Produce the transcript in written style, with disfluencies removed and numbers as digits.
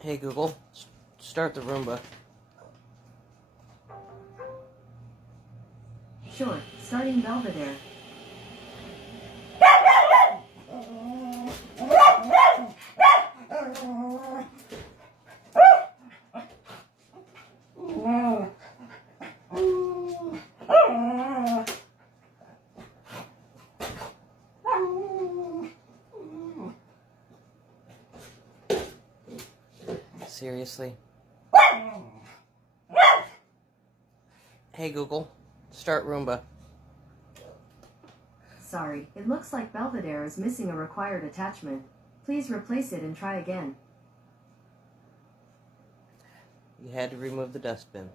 Hey Google, start the Roomba. Sure, starting Belvedere. Seriously? Hey Google, start Roomba. Sorry, it looks like Belvedere is missing a required attachment. Please replace it and try again. You had to remove the dustbin.